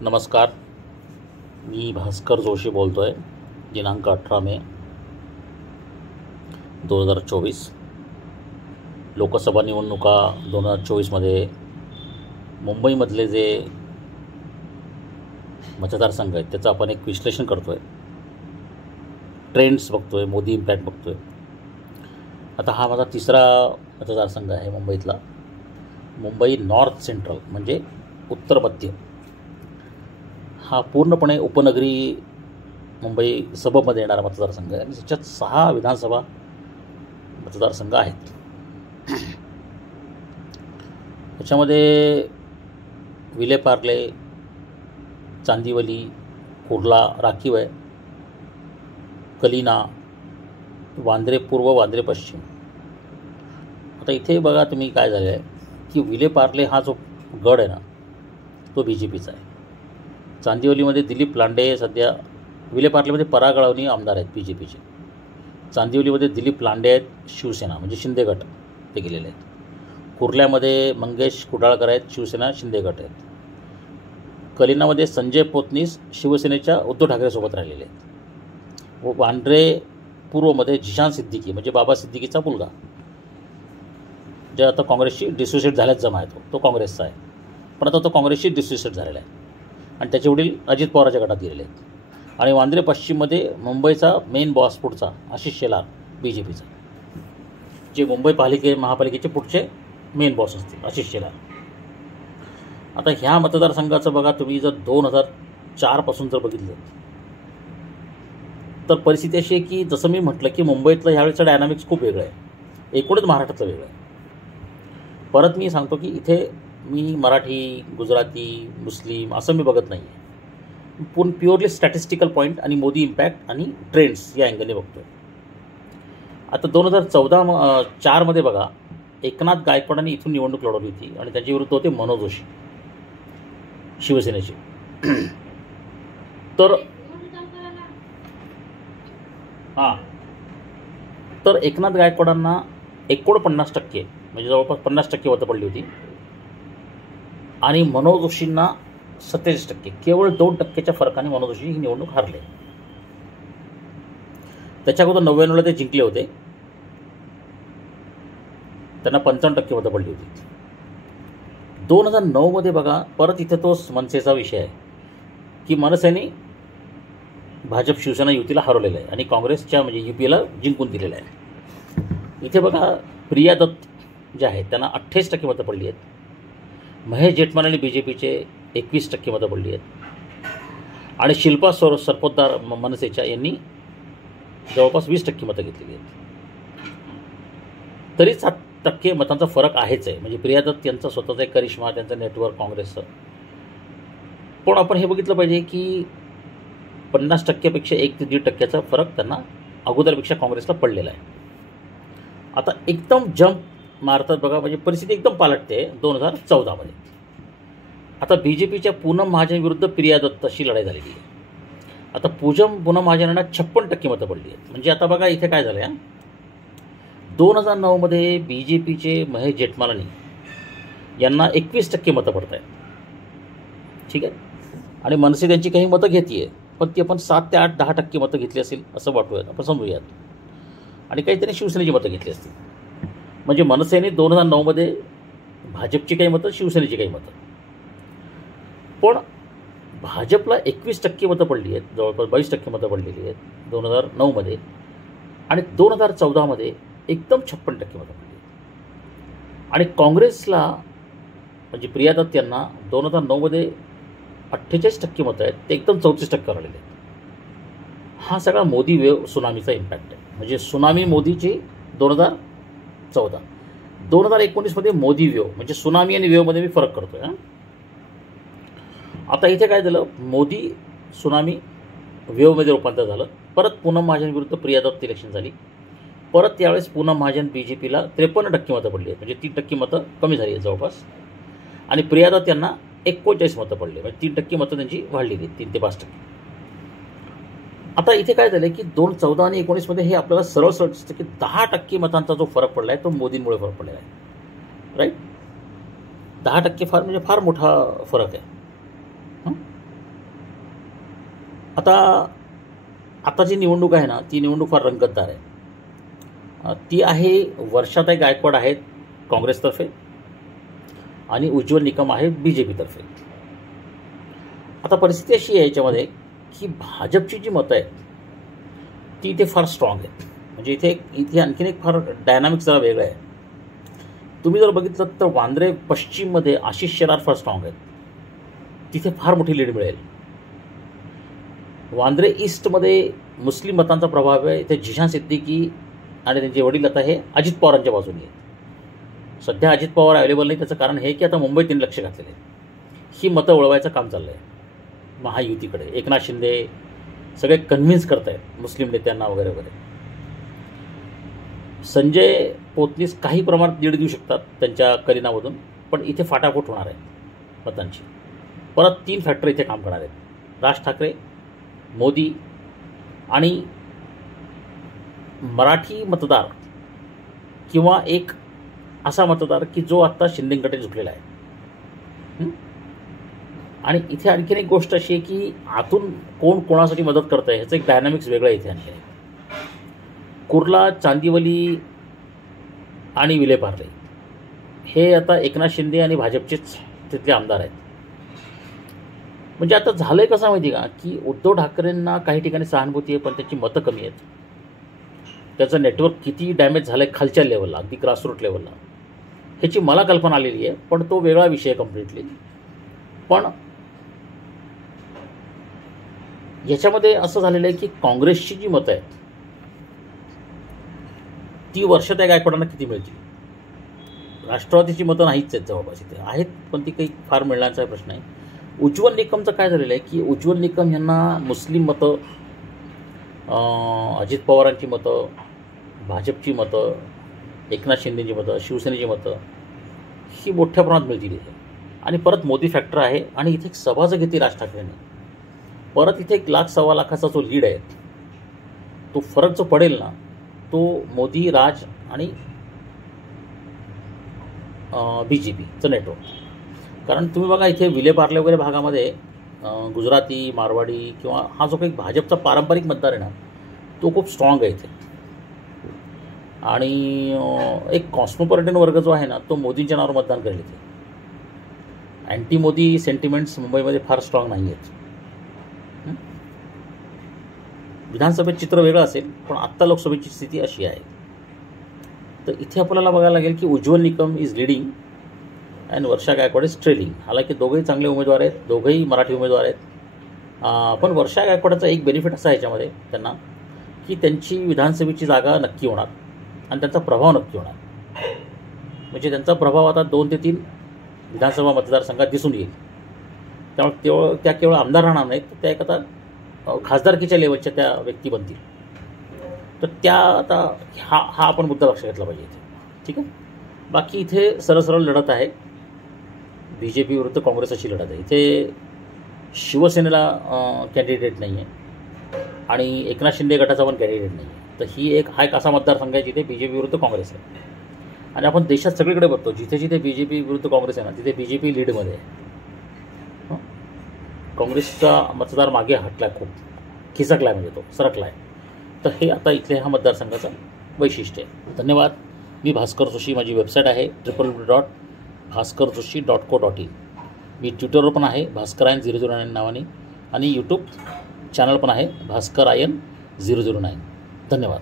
नमस्कार. मी भास्कर जोशी बोलतो आहे. दिनांक 18 मे 2024 लोकसभा निवडणुका 2024मध्ये मुंबईमधले जे मतदारसंघ आहेत त्याचं आपण एक विश्लेषण करतो आहे. ट्रेंड्स बघतो आहे, मोदी इम्पॅक्ट बघतो आहे. आता हा माझा तिसरा मतदारसंघ आहे मुंबईतला. मुंबई नॉर्थ सेंट्रल म्हणजे उत्तर मध्य हा पूर्णपणे उपनगरी मुंबई सबमध्ये येणारा मतदारसंघ आहे आणि त्याच्यात 6 विधानसभा मतदारसंघ आहेत. त्याच्यामध्ये विलेपार्ले, चांदिवली, कुर्ला राखीव आहे, कलिना, वांद्रे पूर्व, वांद्रे पश्चिम. आता इथे बघा तुम्ही काय झालं आहे की विलेपार्ले हा जो गड आहे ना तो BJPचा आहे. चांदिवलीमध्ये दिलीप लांडे सध्या, विलेपार्लेमध्ये पराग अळवणी आमदार आहेत BJPचे. चांदिवलीमध्ये दिलीप लांडे आहेत, शिवसेना म्हणजे शिंदे गट ते गेलेले आहेत. कुर्ल्यामध्ये मंगेश कुडाळकर आहेत, शिवसेना शिंदे गट आहेत. कलिनामध्ये संजय पोतनीस शिवसेनेच्या उद्धव ठाकरेसोबत राहिलेले आहेत. व वांद्रे पूर्वमध्ये जिशान सिद्दीकी म्हणजे बाबा सिद्दीकीचा मुलगा, जे आता काँग्रेसशी डिसोसिएट झाल्याच जमा आहे, तो काँग्रेसचा आहे, पण आता तो काँग्रेसशी डिसोसिएट झालेला आहे आणि त्याचे वडील अजित पवारांच्या गटात गेलेले आहेत. आणि वांद्रे पश्चिममध्ये मुंबईचा मेन बॉस पुढचा आशिष शेलार BJPचा, जे मुंबई महापालिकेचे पुढचे मेन बॉस असतील, आशिष शेलार. आता ह्या मतदारसंघाचं बघा तुम्ही जर 2004पासून जर बघितलं तर परिस्थिती अशी आहे की जसं मी म्हटलं की मुंबईतलं ह्यावेळेचं डायनामिक्स खूप वेगळं आहे, एकूणच महाराष्ट्रातलं वेगळं आहे. परत मी सांगतो की इथे मी मराठी, गुजराती, मुस्लिम असं मी बघत नाही आहे. प्युअरली स्टॅटिस्टिकल पॉईंट आणि मोदी इम्पॅक्ट आणि ट्रेंड्स या अँगलने बघतो आहे. आता 2004मध्ये बघा एकनाथ गायकवाडांनी इथून निवडणूक लढवली होती आणि त्यांच्या विरुद्ध होते मनोज जोशी शिवसेनेचे. तर एकनाथ गायकवाडांना 49% म्हणजे जवळपास 50% मतं पडली होती आणि मनोज जोशींना 47%. केवळ 2%च्या फरकाने मनोज जोशी ही निवडणूक हारले. त्याच्या अगोदर 99ला ते जिंकले होते, त्यांना 55% मतं पडली होती. 2009मध्ये बघा परत इथे तोच मनसेचा विषय आहे की मनसेने भाजप शिवसेना युतीला हरवलेलं आहे आणि काँग्रेसच्या म्हणजे UPला जिंकून दिलेलं आहे. इथे बघा प्रिया दत्त जे आहेत त्यांना 28% मतं पडली आहेत. महेश जेठमलानी BJPचे 21% मतं पडली आहेत आणि शिल्पा सरपोतदार मनसेच्या यांनी जवळपास 20% मतं घेतलेली आहेत. तरी 7% मतांचा फरक आहेच आहे. म्हणजे प्रिया दत्त यांचा स्वतःचा एक करिश्मा, त्यांचं नेटवर्क काँग्रेसचं. पण आपण हे बघितलं पाहिजे की 50%पेक्षा 1 ते 1.5% फरक त्यांना अगोदरपेक्षा काँग्रेसला पडलेला आहे. आता एकदम जंप मारतात बघा, म्हणजे परिस्थिती एकदम पालटते 2014मध्ये. आता BJPच्या पूनम महाजन विरुद्ध प्रिया दत्त अशी लढाई झालेली आहे. आता पूनम महाजनांना 56% मतं पडली आहेत. म्हणजे आता बघा इथे काय झालं आहे, 2009मध्ये BJPचे महेश जेठमलानी यांना 21% मतं पडत आहेत. ठीक आहे, आणि मनसे त्यांची काही मतं घेते पण ती आपण 7 ते 8, 10% मतं घेतली असेल असं वाटूयात, आपण समजूयात. आणि काही त्यांनी शिवसेनेची मतं घेतली असतील. म्हणजे मनसेने 2009मध्ये भाजपची काही मतं, शिवसेनेची काही मतं. पण भाजपला 21% मतं पडली आहेत, जवळपास 22% मतं पडलेली आहेत 2009मध्ये. आणि 2014मध्ये एकदम 56% मतं पडली आहेत. आणि काँग्रेसला म्हणजे प्रिया दत्त यांना 2009मध्ये 48% मतं आहेत, ते एकदम 34% आलेले आहेत. हा सगळा मोदी वेव्ह सुनामीचा इम्पॅक्ट आहे. म्हणजे सुनामी मोदीची 2014. 2019मध्ये मोदी वेव्ह, म्हणजे सुनामी आणि वेव्हमध्ये मी फरक करतो आहे. आता इथे काय झालं, मोदी सुनामी वेव्हमध्ये रूपांतर झालं. परत पूनम महाजन विरुद्ध प्रिया दत्त इलेक्शन झाली. परत त्यावेळेस पूनम महाजन BJPला 53% मतं पडली आहेत, म्हणजे 3% मतं कमी झाली आहेत जवळपास. आणि प्रिया दत्त यांना 39 मतं पडले, म्हणजे 3% मतं त्यांची वाढली आहेत, 3 ते 5%. आता इथे काय झालं की 2014 आणि 2019मध्ये हे आपल्याला सरळ सरळ दिसतं की 10% मतांचा जो फरक पडला आहे तो मोदींमुळे फरक पडलेला आहे. राईट, 10% फार म्हणजे फार मोठा फरक आहे. आता जी निवडणूक आहे ना, ती निवडणूक फार रंगतदार आहे. ती आहे, वर्षाताई गायकवाड आहेत काँग्रेसतर्फे आणि उज्ज्वल निकम आहे BJP तर्फे. आता परिस्थिती अशी आहे याच्यामध्ये की भाजपची जी मतं आहेत ती इथे फार स्ट्रॉंग आहेत. म्हणजे इथे आणखीन एक फार डायनामिक्स जरा वेगळं आहे. तुम्ही जर बघितलं तर वांद्रे पश्चिममध्ये आशिष शेलार फार स्ट्रॉंग आहेत, तिथे फार मोठी लीड मिळेल. वांद्रे ईस्टमध्ये मुस्लिम मतांचा प्रभाव आहे, इथे जिशान सिद्दीकी आणि त्यांचे वडील आता हे अजित पवारांच्या बाजूने आहेत. सध्या अजित पवार अवेलेबल नाही, त्याचं कारण हे की आता मुंबईत त्यांनी लक्ष घातलेलं आहे. ही मतं वळवायचं काम चाललं आहे महायुतीकडे. एकनाथ शिंदे सगळे कन्व्हिन्स करत आहेत मुस्लिम नेत्यांना वगैरे वगैरे. संजय पोतनीस काही प्रमाणात लीड देऊ शकतात त्यांच्या कलिनामधून, पण इथे फाटाफूट होणार आहे मतांची. परत 3 फॅक्टर इथे काम करणार आहेत: राज ठाकरे, मोदी आणि मराठी मतदार, किंवा एक असा मतदार की जो आत्ता शिंदेकडे झुकलेला आहे. आणि इथे आणखीन एक गोष्ट अशी आहे की आतून कोण कोणासाठी मदत करतं आहे ह्याचं एक डायनामिक्स वेगळं इथे आणखी आहे. कुर्ला, चांदिवली आणि विले पार्ले हे आता एकनाथ शिंदे आणि भाजपचेच तिथले आमदार आहेत. म्हणजे आता झालं आहे कसं माहिती का, की उद्धव ठाकरेंना काही ठिकाणी सहानुभूती आहे, पण त्याची मतं कमी आहेत. त्याचं नेटवर्क किती डॅमेज झालं आहे खालच्या लेवलला, अगदी ग्रासरूट लेवलला, ह्याची मला कल्पना आलेली आहे. पण तो वेगळा विषय आहे कम्प्लिटली. पण याच्यामध्ये असं झालेलं आहे की काँग्रेसची जी मतं आहेत ती वर्षाताई गायकवाडांना किती मिळतील. राष्ट्रवादीची मतं नाहीच आहेत, जवळपास इथे आहेत, पण ती काही फार मिळण्याचा प्रश्न आहे. उज्ज्वल निकमचं काय झालेलं आहे की उज्ज्वल निकम यांना मुस्लिम मतं, अजित पवारांची मतं, भाजपची मतं, एकनाथ शिंदेची मतं, शिवसेनेची मतं ही मोठ्या प्रमाणात मिळतील इथे. आणि परत मोदी फॅक्टर आहे. आणि इथे एक सभा जर घेतली राज ठाकरेंनी, परत इथे 1 लाख सव्वा लाखाचा जो लीड आहे, तो फरक जो पडेल ना, तो मोदी, राज आणि BJPचं नेटवर्क. कारण तुम्ही बघा इथे विले पार्ले वगैरे भागामध्ये गुजराती, मारवाडी किंवा हा जो काही भाजपचा पारंपरिक मतदार आहे ना, तो खूप स्ट्रॉंग आहे इथे. आणि एक कॉस्मोपॉलिटन वर्ग जो आहे ना, तो मोदींच्या नावावर मतदान करेल इथे. अँटी मोदी सेंटिमेंट्स मुंबईमध्ये फार स्ट्रॉंग नाही आहेत. विधानसभेत चित्र वेगळं असेल, पण आत्ता लोकसभेची स्थिती अशी आहे. तर इथे आपल्याला बघायला लागेल की Ujjwal Nikam is leading and Varsha Gaikwad is trailing. हालांकी दोघंही चांगले उमेदवार आहेत, दोघंही मराठी उमेदवार आहेत. पण वर्षा गायकवाडाचा एक बेनिफिट असा आहे याच्यामध्ये त्यांना की त्यांची विधानसभेची जागा नक्की होणार आणि त्यांचा प्रभाव नक्की होणार. म्हणजे त्यांचा प्रभाव आता 2 ते 3 विधानसभा मतदारसंघात दिसून येईल. त्यामुळे त्या केवळ आमदार राहणार नाहीत, त्या एक आता खासदारकीच्या लेवलच्या त्या व्यक्ती बनतील. तर त्या आता हा आपण मुद्दा लक्षात घेतला पाहिजे इथे. ठीक आहे. बाकी इथे सरळ लढत आहे, BJP विरुद्ध काँग्रेस अशी लढत आहे. इथे शिवसेनेला कॅन्डिडेट नाही आहे आणि एकनाथ शिंदे गटाचा पण कॅन्डिडेट नाही आहे. तर हा एक असा मतदारसंघ आहे जिथे BJP विरुद्ध काँग्रेस आहे. आणि आपण देशात सगळीकडे बघतो जिथे जिथे BJP विरुद्ध काँग्रेस आहे ना, तिथे BJP लीडमध्ये आहे. काँग्रेसचा मतदार मागे हटला, खूप खिसकला आहे, म्हणजे तो सरकला आहे. तर हे आता इथल्या ह्या मतदारसंघाचं वैशिष्ट्य आहे. धन्यवाद. मी भास्कर जोशी. माझी वेबसाईट आहे www.bhaskarjoshi.co.in. मी ट्विटरवर पण आहे भास्करायन009 नावाने, आणि यूट्यूब चॅनल पण आहे भास्करायन009. धन्यवाद.